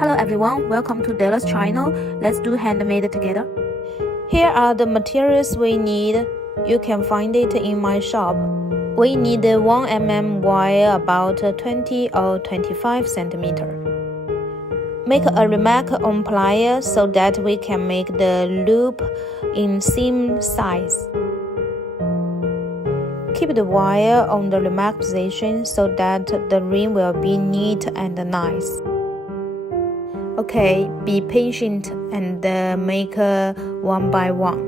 Hello everyone, welcome to Dela's channel. Let's do handmade together. Here are the materials we need. You can find it in my shop. We need 1 mm wire about 20 or 25 cm. Make a remark on plier so that we can make the loop in same size. Keep the wire on the remark position so that the ring will be neat and nice. Okay, be patient and make one by one.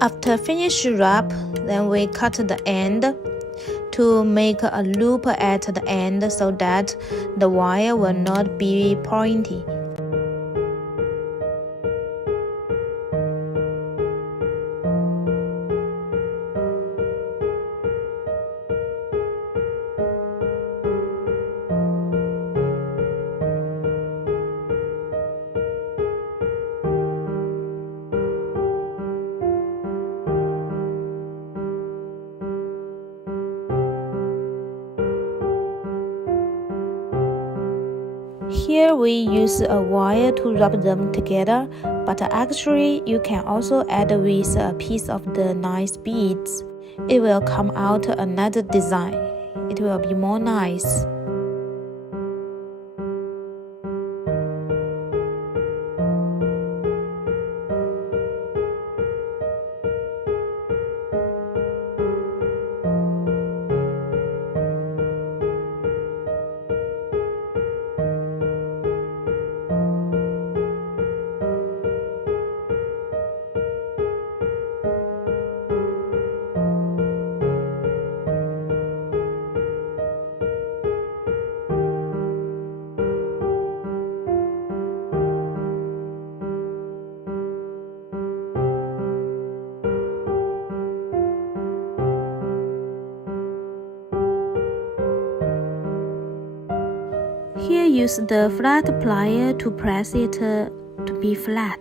After finish wrap, then we cut the end to make a loop at the end so that the wire will not be pointy. Here we use a wire to wrap them together, but actually you can also add with a piece of the nice beads. It will come out another design. It will be more nice. Here use the flat plier to press it to be flat.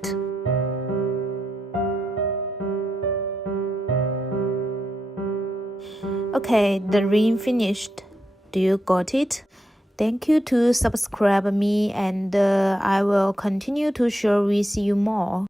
Okay, the ring finished. Do you got it? Thank you to subscribe me and I will continue to share with you more.